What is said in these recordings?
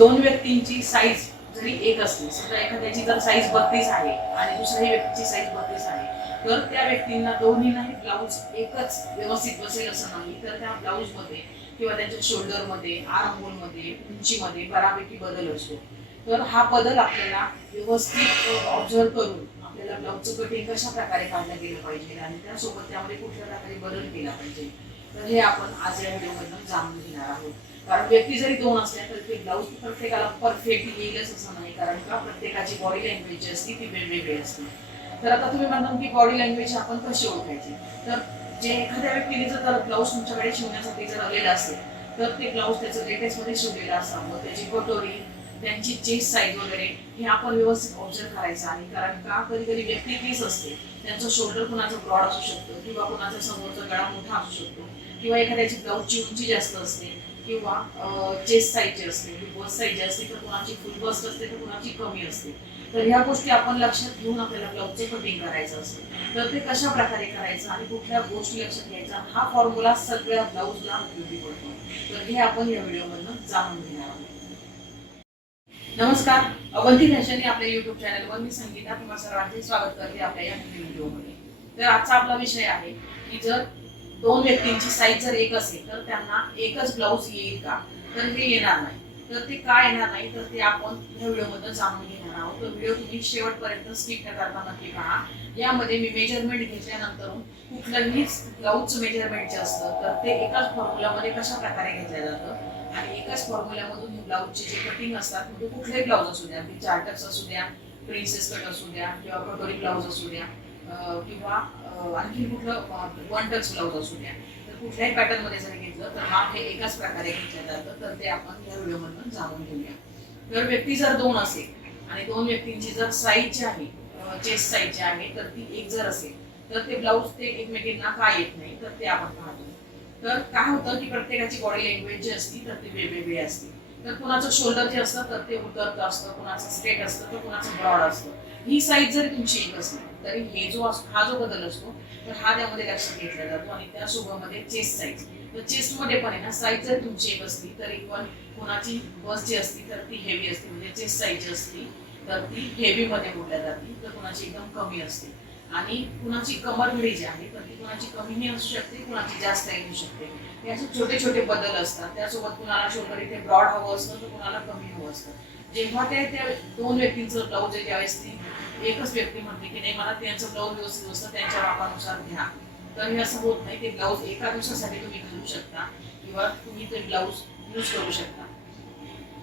दोन व्यक्तींची साईज जरी एक असली समजा एखाद्याची जर साईज बत्तीस आहे आणि दुसऱ्या व्यक्तीची साईज बत्तीस आहे तर त्या व्यक्तींना दोन्हीलाही ब्लाऊज एकच व्यवस्थित बसेल असं नाही. तर त्या ब्लाऊजमध्ये किंवा त्यांच्या शोल्डरमध्ये आरमोलमध्ये उंचीमध्ये बऱ्यापैकी बदल असतो. तर हा बदल आपल्याला व्यवस्थित ऑब्झर्व करून आपल्याला ब्लाऊजचं कटिंग कशा प्रकारे काढलं गेलं पाहिजे आणि त्यासोबत त्यामध्ये कुठल्या प्रकारे बदल केला पाहिजे तर हे आपण आज या व्हिडिओमधून जाणून घेणार आहोत. कारण व्यक्ती जरी दोन असल्या तर ते ब्लाऊज प्रत्येकाला परफेक्ट येईलच असं नाही. कारण का? प्रत्येकाची बॉडी लँग्वेज जी असते ती वेगवेगळी असते. तर आता तुम्ही म्हणता की बॉडी लँग्वेज आपण कशी ओळखायची? तर जे एखाद्या व्यक्तीने जर ब्लाऊज तुमच्याकडे शिवण्यासाठी जर आलेलं असेल तर ते ब्लाऊज त्याचं लेटेस्टमध्ये शिवलेलं असावं. त्याची कटोरी त्यांची चेस्ट साईज वगैरे हे आपण व्यवस्थित ऑब्झर्व करायचं आणि कारण का? कधी कधी व्यक्ती तीच असते. त्यांचं शोल्डर कुणाचं ब्रॉड असू शकतो किंवा कुणाचा समोरचा गळा मोठा असू शकतो किंवा एखाद्याची ब्लाऊजची उंची जास्त असते. किंवा चेस्ट साईजची असते बस साईज असते तर कुणाची फुल बस्ट असते तर कुणाची कमी असते. तर ह्या गोष्टी आपण लक्षात घेऊन आपल्याला ब्लाऊजचं कटिंग करायचं असतं. तर ते कशा प्रकारे करायचं आणि कुठल्या गोष्टी लक्षात घ्यायचा हा फॉर्म्युला सगळ्या ब्लाऊजला उपयोगी पडतो. तर हे आपण या व्हिडिओमधनं जाणून घेणार आहोत. नमस्कार अवंती फॅशन आपल्या युट्यूब चॅनलवर मी संगीता तुम्हा सर्वांचे स्वागत करते आपल्या या व्हिडिओमध्ये. तर आजचा आपला विषय आहे की जर दोन व्यक्तींची साईज जर एक असेल तर त्यांना एकच ब्लाऊज येईल का? तर हे येणार नाही. तर ते का येणार नाही? तर ते आपण या व्हिडिओमध्ये जाणून घेणार आहोत. तर व्हिडिओ तुम्ही शेवटपर्यंत स्किप न करता नक्की पहा. यामध्ये मी मेजरमेंट घेतल्यानंतर कुठलंही ब्लाऊजचं मेजरमेंट जे असतं तर ते एकाच फॉर्म्युलामध्ये कशा प्रकारे घेतलं जातं? आणि एकाच फॉर्म्युल्यामधून ब्लाऊजचे जे कटिंग असतात म्हणजे कुठलेही ब्लाऊज असू द्या चार्टर्स असू द्या प्रिन्सेस कट असू द्या किंवा कटोरी ब्लाऊज असू द्या किंवा आणखी कुठलं वन टच ब्लाऊज असू द्या. तर कुठल्याही पॅटर्नमध्ये जर घेतलं तर माप हे एकाच प्रकारे घेतलं जातं. तर ते आपण या व्हिडिओमधून जाणून घेऊया. तर व्यक्ती जर दोन असेल आणि दोन व्यक्तींची जर साईज जी आहे चेस्ट साईज जी आहे तर ती एक जर असेल तर ते ब्लाऊज ते एकमेकींना का येत नाही? तर ते आपण पाहतो. तर काय होतं की प्रत्येकाची बॉडी लँग्वेज जी असती तर ती वेगवेगळी असते. तर कुणाचं शोल्डर जे असतं तर ते उतरतं असतं कुणाचं स्ट्रेट असतं तर कुणाचं ब्रॉड असतं. ही साईज जरी तुमची एक नाही तरी हे जो असतो हा जो बदल असतो तर हा त्यामध्ये लक्षात घेतला जातो आणि त्यासोबतमध्ये चेस्ट साईज तर चेस्टमध्ये पण आहे ना साईज जर तुमची एक असली तरी पण कोणाची बस जी असती तर ती हेवी असते. म्हणजे चेस्ट साईज असती तर ती हेवी मध्ये मोडल्या जाते. तर कुणाची एकदम कमी असते. आणि कुणाची कमर घडी जी आहे तर ती कुणाची कमीही असू शकते कुणाची जास्त असू शकते. हे असे छोटे छोटे बदल असतात. त्यासोबत कुणाला शोधर इथे ब्रॉड हवं असतं तर कुणाला कमी हवं असतं. जेव्हा ते त्या दोन व्यक्तींचं ब्लाऊज आहे ज्यावेळेस ती एकच व्यक्ती म्हणते की नाही मला त्यांचं ब्लाऊज व्यवस्थित असतं त्यांच्या मापानुसार घ्या. तर हे असं होत नाही ते ब्लाऊज एका दिवसासाठी तुम्ही घालू शकता किंवा तुम्ही ते ब्लाऊज यूज करू शकता.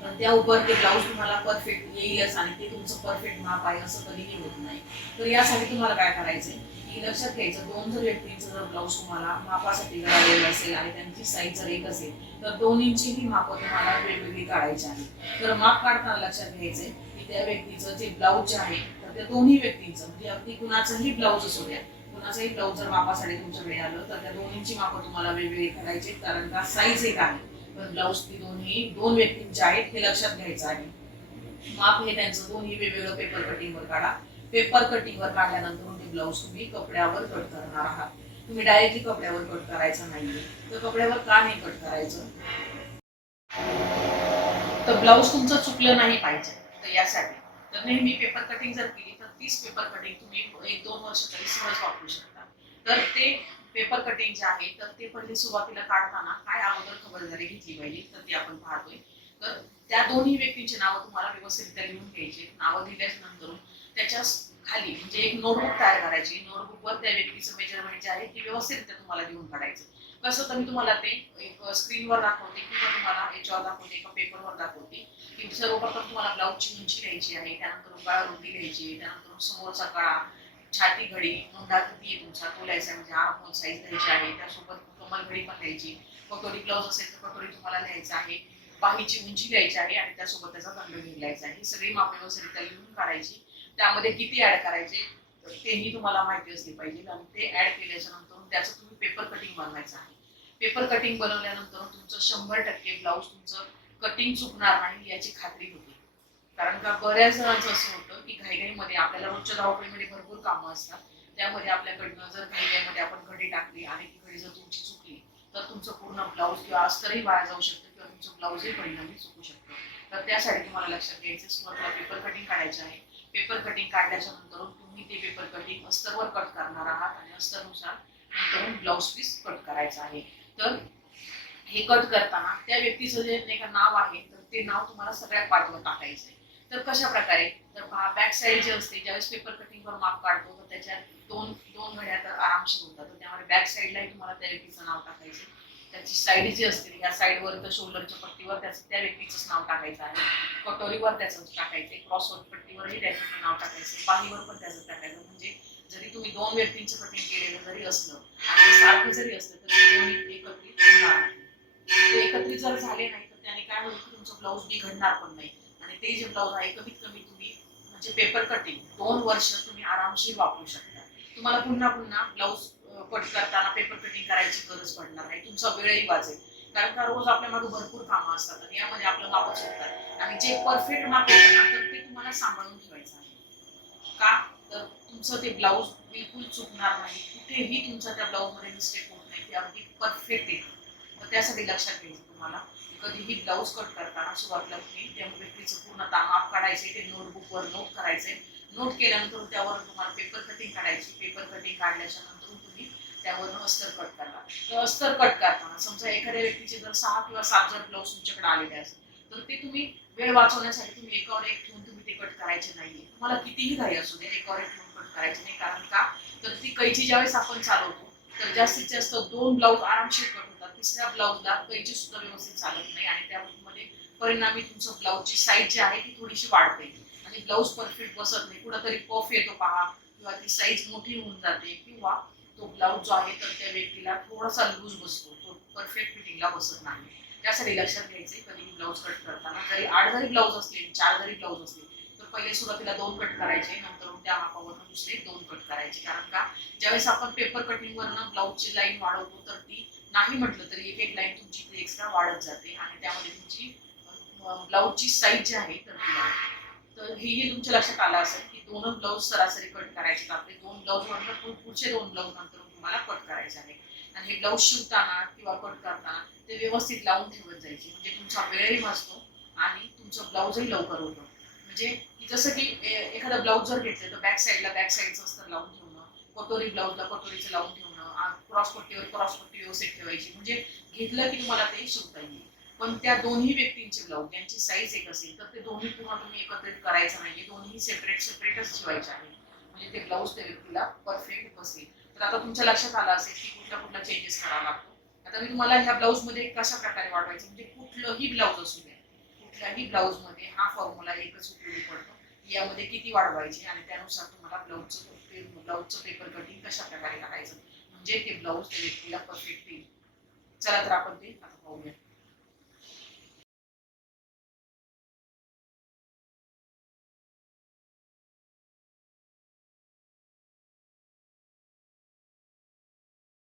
पण त्या उपर ते ब्लाऊज तुम्हाला परफेक्ट येईलच आणि ते तुमचं परफेक्ट माप आहे असं कधीही होत नाही. तर यासाठी तुम्हाला काय करायचंय? की लक्षात घ्यायचं दोन जर व्यक्तींचं जर ब्लाऊज तुम्हाला मापासाठी काढलेलं असेल आणि त्यांची साईज जर एक असेल तर दोन्हींचीही मापं तुम्हाला वेगवेगळी काढायची आहे. तर माप काढताना लक्षात घ्यायचंय की त्या व्यक्तीचं जे ब्लाऊज आहे तर त्या दोन्ही व्यक्तींचं म्हणजे अगदी कुणाचंही ब्लाऊज असू द्या कुणाचंही ब्लाऊज जर मापासाठी तुमच्याकडे आलं तर त्या दोन्हींची मापं तुम्हाला वेगवेगळी काढायची कारण का साईज एक आहे. पण ब्लाऊज ती दोन्ही दोन व्यक्तींचे आहेत हे लक्षात घ्यायचं आहे. माप हे त्यांचं दोन्ही वेगवेगळं पेपर कटिंगवर काढा. पेपर कटिंगवर काढल्यानंतर ते ब्लाऊज तुम्ही कपड्यावर कट करणार आहात. तुम्ही डायरेक्टली कपड्यावर कट करायचं नाहीये. तर कपड्यावर का नाही कट करायचं? तर ब्लाऊज तुमचं चुकलं नाही पाहिजे. तर यासाठी. तर नेहमी पेपर कटिंग जर केली तर तीच पेपर कटिंग तुम्ही एक दोन वर्ष तरी सहज वापरू शकता. तर ते पेपर कटिंग जे आहे तर ते पहिले सुरुवातीला काढताना काय अगोदर खबरदारी घेतली पाहिजे तर ती आपण पाहतोय. तर त्या दोन्ही व्यक्तींची नावं तुम्हाला व्यवस्थितरित्या लिहून घ्यायची नावं दिल्याच्या नंतर त्याच्या खाली म्हणजे एक नोटबुक तयार करायची. नोटबुकवर त्या व्यक्तीचं मेजरमेंट जे आहे ते व्यवस्थित तुम्हाला देऊन काढायचं. कसं तर मी तुम्हाला ते एक स्क्रीनवर दाखवते किंवा तुम्हाला याच्यावर दाखवते एका पेपरवर दाखवते. की सर्वप्रथम तुम्हाला ब्लाऊजची उंची लिहायची आहे त्यानंतर गळा रुंदी लिहायची त्यानंतर समोरचा गळा छाती घडी मुंडा किती आहे तुमचा तो लिहायचा म्हणजे फोन साईज द्यायची आहे त्यासोबत कमल घडी पण द्यायची कटोरी ब्लाऊज असेल तर कटोरी तुम्हाला लिहायचं आहे. बाहीची उंची लिहायची आहे आणि त्यासोबत त्याचा दंड लिहायचा आहे. ही सगळी मापे व्यवस्थितरित्या लिहून काढायची. त्यामध्ये किती ऍड करायचे तेही तुम्हाला माहिती असली पाहिजे. आणि ते ऍड केल्याच्यानंतर त्याचं तुम्ही पेपर कटिंग बनवायचं आहे. पेपर कटिंग बनवल्यानंतर तुमचं शंभर टक्के ब्लाऊज तुमचं कटिंग चुकणार नाही याची खात्री होती. कारण का बऱ्याच जणांचं असं होतं की घाईघाईमध्ये आपल्याला रोजच्या धावपळीमध्ये भरपूर कामं असतात. त्यामध्ये आपल्याकडनं जर घाईघाईमध्ये आपण घडी टाकली आणि ती घडी जर तुमची चुकली तर तुमचं पूर्ण ब्लाऊज किंवा अस्तरही वाया जाऊ शकतं किंवा तुमचं ब्लाऊजही परिणामी चुकू शकतं. तर त्यासाठी तुम्हाला लक्षात घ्यायचं सुरुवातीला पेपर कटिंग काढायचं आहे. पेपर कटिंग काढल्याच्या नंतर तुम्ही ते पेपर कटिंग अस्तरवर कट करणार आहात आणि अस्तरनुसार नंतर ब्लाऊज पीस कट करायचा आहे. तर हे कट करताना त्या व्यक्तीचं जे नाही का नाव आहे तर ते नाव तुम्हाला सगळ्यात पाठवर टाकायचं आहे तर कशा प्रकारे? तर बॅक साईड जे असते ज्यावेळेस पेपर कटिंगवर माप काढतो तर त्याच्यात दोन दोन घड्या तर आरामशीर होतात. तर त्यामुळे बॅक साईडलाही तुम्हाला त्या व्यक्तीचं नाव टाकायचं त्याची साईड जी असते या साईडवर तर शोल्डरच्या पट्टीवर त्याचं त्या व्यक्तीचंच नाव टाकायचं आहे. कटोरीवर त्याचं टाकायचं क्रॉसवर पट्टीवरही त्याचं नाव टाकायचं बाहीवर पण त्याचं टाकायचं म्हणजे जरी तुम्ही दोन व्यक्तींचं कटिंग केलेलं जरी असलं आणि सारखं जरी असलं तरी दोन्ही एकत्रित होणार नाही. ते एकत्रित जर झाले नाही तर त्याने काय होईल की तुमचं ब्लाऊज बिघडणार पण नाही. आणि ते जे ब्लाऊज आहे कमीत कमी तुम्ही म्हणजे पेपर कटिंग दोन वर्ष तुम्ही आरामशीर वापरू शकता. तुम्हाला पुन्हा पुन्हा ब्लाऊज कट करताना पेपर कटिंग करायची गरज पडणार नाही. तुमचा वेळही वाचेल. कारण का रोज आपल्या मागे भरपूर कामं असतात आणि यामध्ये आपलं मापच होतात आणि जे परफेक्ट माप येतं ना तर ते तुम्हाला सांभाळून ठेवायचं आहे. का? तर तुमचं ते ब्लाऊज बिलकुल चुकणार नाही. कुठेही तुमचा त्या ब्लाऊजमध्ये मिस्टेक होत नाही. ते अगदी परफेक्ट येतं तर त्यासाठी लक्षात घ्यायचं तुम्हाला. कधीही ब्लाऊज कट करताना सुरुवातीला तुम्ही त्या व्यक्तीचं पूर्ण माप काढायचे ते नोटबुकवर नोट करायचे नोट केल्यानंतर त्यावर तुम्हाला पेपर कटिंग काढायची. पेपर कटिंग काढल्याच्या नंतर तुम्ही त्यावरून अस्तर कट करणार. तर अस्तर कट करताना समजा एखाद्या व्यक्तीचे जर सहा किंवा सात जर ब्लाऊज तुमच्याकडे आलेले असेल तर ते तुम्ही वेळ वाचवण्यासाठी तुम्ही एकावर एक ठेवून तुम्ही ते कट करायचे नाहीये. तुम्हाला कितीही घाई असू दे एकावर एक ठेवून कट करायचे नाही. कारण का? तर ती कैची ज्यावेळेस आपण चालवतो तर जास्तीत जास्त दोन ब्लाऊज आरामशीर कट होतात. तिसऱ्या ब्लाऊजला कैची सुद्धा व्यवस्थित चालत नाही आणि त्यामध्ये परिणामी तुमचं ब्लाऊजची साईज जी आहे ती थोडीशी वाढते. आणि ब्लाऊज परफेक्ट बसत नाही. कुठंतरी पफ येतो पहा किंवा ती साईज मोठी होऊन जाते किंवा तो ब्लाऊज जो आहे तर त्या व्यक्तीला थोडासा लूज बसतो. तो परफेक्ट फिटिंगला बसत नाही. त्यासाठी लक्षात घ्यायचे कधी ब्लाऊज कट करताना. जरी आठ जरी ब्लाऊज असले चार जरी ब्लाऊज असले तर पहिले सुरुवातीला दोन कट करायचे नंतर त्या मापावरून दुसरे दोन कट करायचे. कारण का ज्यावेळेस आपण पेपर कटिंग वरनं ब्लाऊजची लाईन वाढवतो तर ती नाही म्हटलं तरी एक एक लाईन तुमची एक्स्ट्रा वाढत जाते. आणि त्यामध्ये तुमची ब्लाऊजची साईज जी आहे तर ती वाढते. तर हेही तुमच्या लक्षात आलं असेल की दोन ब्लाऊज सरासरी कट करायचे आपले दोन ब्लाऊज नंतर पुढचे दोन ब्लाऊज नंतर तुम्हाला कट करायचे आहे. आणि हे ब्लाऊज शिवताना किंवा कट करताना ते व्यवस्थित लावून ठेवत जायचे. म्हणजे तुमचा वेळही वाचतो आणि तुमचं ब्लाऊजही लवकर होतं म्हणजे जसं की एखादा ब्लाऊज जर घेतलं तर बॅक साईडला बॅक साईडचं असतं लावून ठेवणं. कटोरी ब्लाऊजला कटोरीचं लावून ठेवणं. क्रॉस पट्टीवर क्रॉस पट्टी व्यवस्थित ठेवायची. म्हणजे घेतलं की तुम्हाला ते शिवता येईल. पण त्या दोन्ही व्यक्तींचे ब्लाऊज यांची साईज एक असेल तर ते दोन्ही पुन्हा तुम्ही एकत्रित करायचं नाही दोन्ही सेपरेट सेपरेटच शिवायचे आहे म्हणजे ते ब्लाऊज त्या व्यक्तीला परफेक्ट बसेल. तर आता तुमच्या लक्षात आलं असेल की कुठला कुठला चेंजेस करावा लागतो. आता मी तुम्हाला ह्या ब्लाऊजमध्ये कशा प्रकारे वाढवायचं म्हणजे कुठलंही ब्लाऊज असू द्या कुठल्याही ब्लाऊजमध्ये हा फॉर्म्युला एकच उपयोगी पडतो. यामध्ये किती वाढवायचे आणि त्यानुसार तुम्हाला ब्लाऊजचं ब्लाऊजचं पेपर कटिंग कशा प्रकारे करायचं म्हणजे ते ब्लाऊज त्या व्यक्तीला परफेक्ट येईल. चला तर आपण ते आता पाहूया.